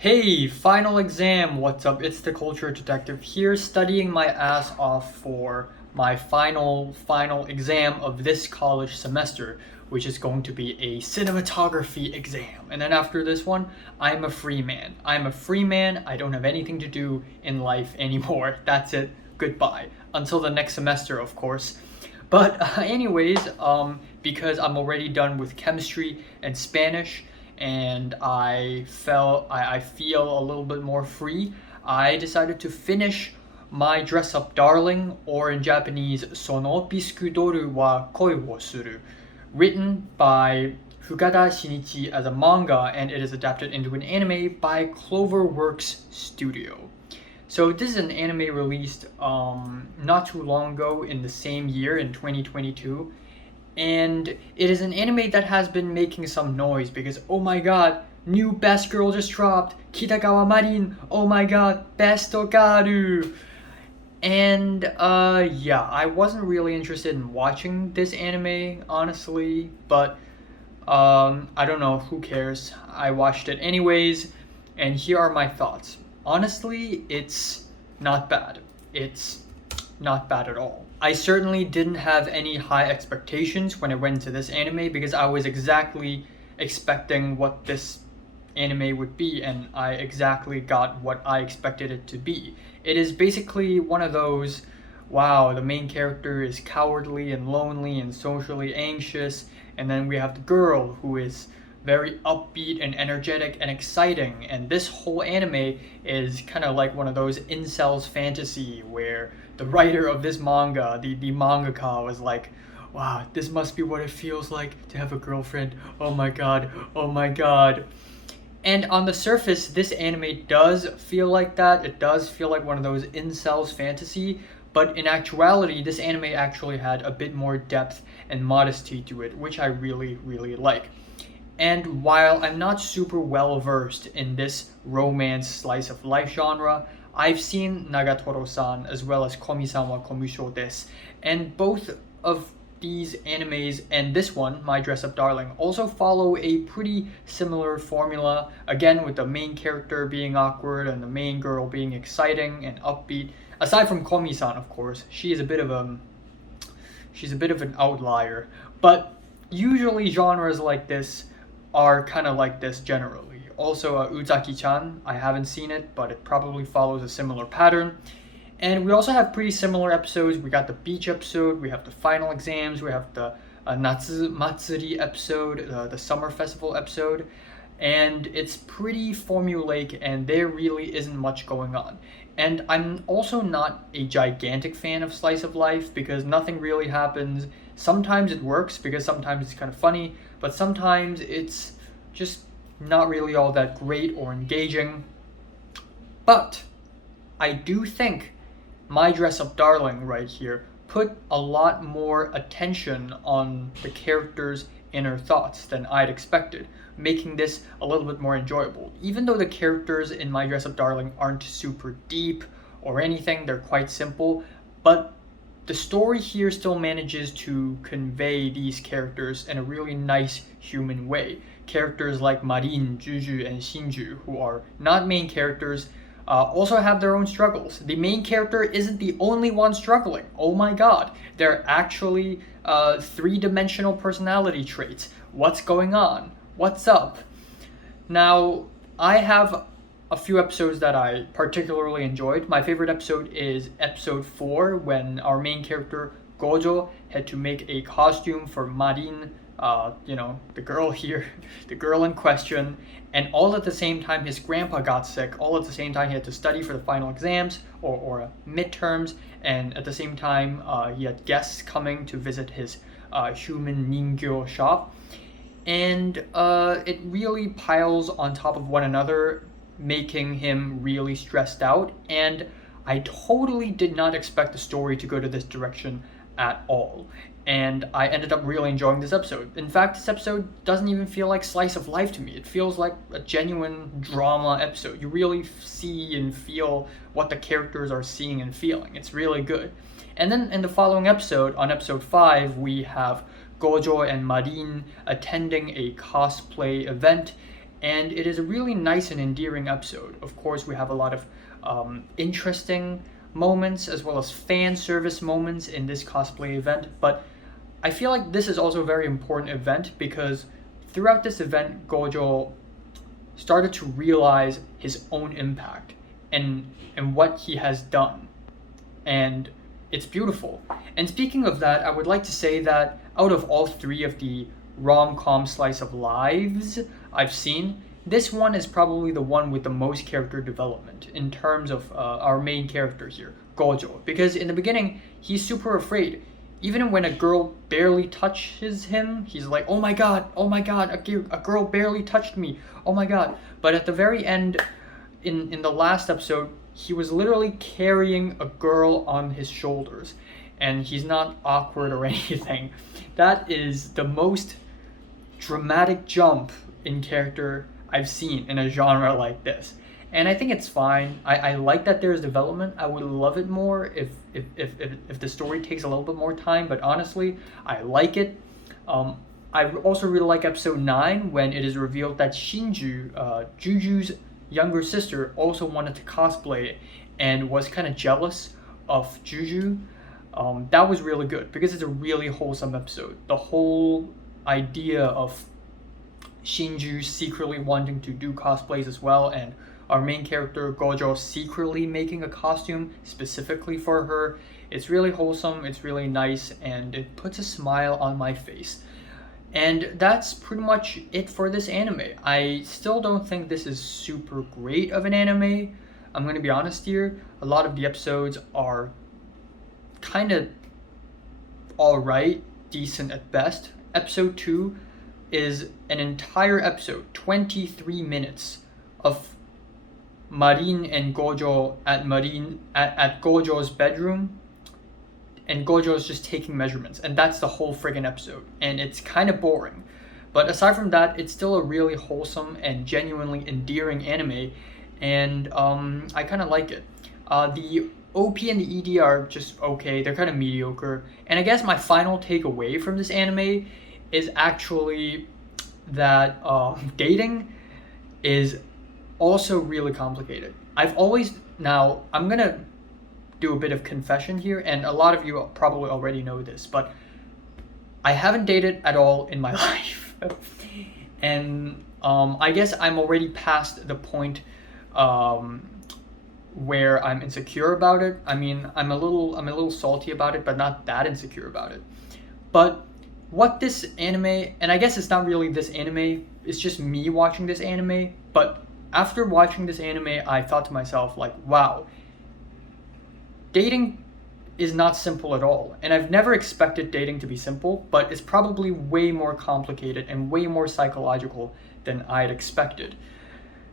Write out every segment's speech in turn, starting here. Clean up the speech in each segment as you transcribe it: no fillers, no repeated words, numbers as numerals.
Hey, final exam, what's up? It's the Culture Detective here, studying my ass off for my final exam of this college semester, which is going to be a cinematography exam. And then after this one, I'm a free man. I'm a free man, I don't have anything to do in life anymore. That's it, goodbye. Until the next semester, of course. But because I'm already done with chemistry and Spanish, and I feel a little bit more free, I decided to finish my Dress Up Darling, or in Japanese, Sono Biskudoru wa Koi wo Suru, written by Fukada Shinichi as a manga, and it is adapted into an anime by Cloverworks Studio. So this is an anime released not too long ago in the same year in 2022, and it is an anime that has been making some noise because oh my god, new best girl just dropped, Kitagawa Marin. Oh my god, best Okaru. And yeah, I wasn't really interested in watching this anime honestly, but I don't know, who cares? I watched it anyways, and here are my thoughts. Honestly, it's not bad. It's not bad at all. I certainly didn't have any high expectations when I went into this anime because I was exactly expecting what this anime would be, and I exactly got what I expected it to be. It is basically one of those, wow, the main character is cowardly and lonely and socially anxious, and then we have the girl who is very upbeat and energetic and exciting. And this whole anime is kind of like one of those incels fantasy where the writer of this manga, the mangaka, was like, wow, this must be what it feels like to have a girlfriend. Oh my god, oh my god. And on the surface, this anime does feel like that. It does feel like one of those incels fantasy, but in actuality, this anime actually had a bit more depth and modesty to it, which I really, really like. And while I'm not super well versed in this romance slice of life genre, I've seen Nagatoro-san as well as Komi-san wa Komusho desu, and both of these animes and this one, My Dress Up Darling, also follow a pretty similar formula, again with the main character being awkward and the main girl being exciting and upbeat. Aside from Komi-san, of course, she's a bit of an outlier, but usually genres like this are kind of like this generally. Also, Uzaki-chan, I haven't seen it, but it probably follows a similar pattern. And we also have pretty similar episodes. We got the beach episode, we have the final exams, we have the Natsu Matsuri episode, the summer festival episode, and it's pretty formulaic and there really isn't much going on. And I'm also not a gigantic fan of slice of life because nothing really happens. Sometimes it works because sometimes it's kind of funny, but sometimes it's just not really all that great or engaging. But I do think My Dress Up Darling right here put a lot more attention on the characters' inner thoughts than I'd expected, making this a little bit more enjoyable. Even though the characters in My Dress Up Darling aren't super deep or anything, they're quite simple, but the story here still manages to convey these characters in a really nice human way. Characters like Marin, Juju, and Shinju, who are not main characters, also have their own struggles. The main character isn't the only one struggling. Oh my god, they're actually three-dimensional personality traits. What's going on? What's up? Now, I have a few episodes that I particularly enjoyed. My favorite episode is episode 4, when our main character Gojo had to make a costume for Marin, the girl here, the girl in question, and all at the same time his grandpa got sick, all at the same time he had to study for the final exams or midterms, and at the same time he had guests coming to visit his human ningyo shop. And it really piles on top of one another, making him really stressed out. And I totally did not expect the story to go to this direction at all. And I ended up really enjoying this episode. In fact, this episode doesn't even feel like slice of life to me. It feels like a genuine drama episode. You really see and feel what the characters are seeing and feeling. It's really good. And then in the following episode, on episode 5, we have Gojo and Marin attending a cosplay event, and it is a really nice and endearing episode. Of course, we have a lot of interesting moments as well as fan service moments in this cosplay event, but I feel like this is also a very important event because throughout this event, Gojo started to realize his own impact and what he has done. And it's beautiful. And speaking of that, I would like to say that out of all three of the rom-com slice of lives I've seen, this one is probably the one with the most character development in terms of our main character here, Gojo. Because in the beginning, he's super afraid. Even when a girl barely touches him, he's like, oh my god, a girl barely touched me, oh my god. But at the very end, in the last episode, he was literally carrying a girl on his shoulders, and he's not awkward or anything. That is the most dramatic jump in character I've seen in a genre like this. And I think it's fine. I like that there's development. I would love it more if the story takes a little bit more time, but honestly, I like it. I also really like episode 9 when it is revealed that Shinju, Juju's younger sister, also wanted to cosplay and was kind of jealous of Juju. That was really good because it's a really wholesome episode. The whole idea of Shinju secretly wanting to do cosplays as well, and our main character Gojo secretly making a costume specifically for her. It's really wholesome, it's really nice, and it puts a smile on my face. And that's pretty much it for this anime. I still don't think this is super great of an anime. I'm gonna be honest here. A lot of the episodes are kind of alright, decent at best. Episode 2 is an entire episode, 23 minutes of Marin and Gojo at Gojo's bedroom, and Gojo's just taking measurements, and that's the whole friggin' episode, and it's kind of boring. But aside from that, it's still a really wholesome and genuinely endearing anime, and I kind of like it. The OP and the ED are just okay, they're kind of mediocre, and I guess my final takeaway from this anime is actually that dating is also really complicated. I'm gonna do a bit of confession here, and a lot of you probably already know this, but I haven't dated at all in my life. And I guess I'm already past the point where I'm insecure about it. I mean, I'm a little salty about it, but not that insecure about it. But what this anime, and I guess it's not really this anime, it's just me watching this anime, but after watching this anime, I thought to myself, like, wow, dating is not simple at all. And I've never expected dating to be simple, but it's probably way more complicated and way more psychological than I had expected.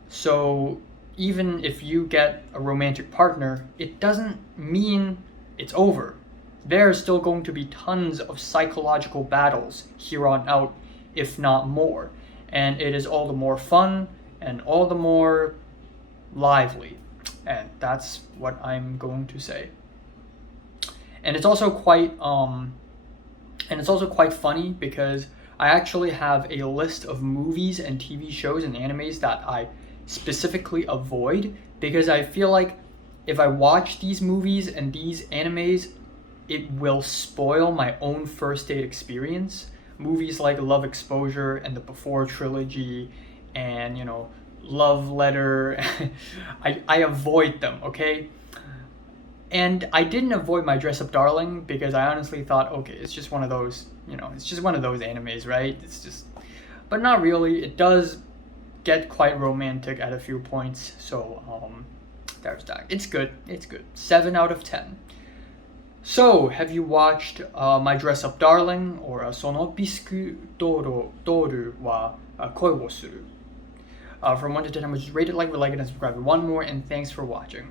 So even if you get a romantic partner, it doesn't mean it's over. There are still going to be tons of psychological battles here on out, if not more. And it is all the more fun and all the more lively. And that's what I'm going to say. And it's also quite funny because I actually have a list of movies and TV shows and animes that I specifically avoid because I feel like if I watch these movies and these animes, it will spoil my own first date experience. Movies like Love Exposure and the Before trilogy and, Love Letter, I avoid them, okay? And I didn't avoid My Dress Up Darling because I honestly thought, okay, it's just one of those, it's just one of those animes, right? But not really. It does get quite romantic at a few points, so there's that. It's good. 7 out of 10. So, have you watched My Dress Up Darling or Sono Bisku Doru wa Koi wo Suru? From 1 to 10, I would just rate it, like it, and subscribe. One more, and thanks for watching.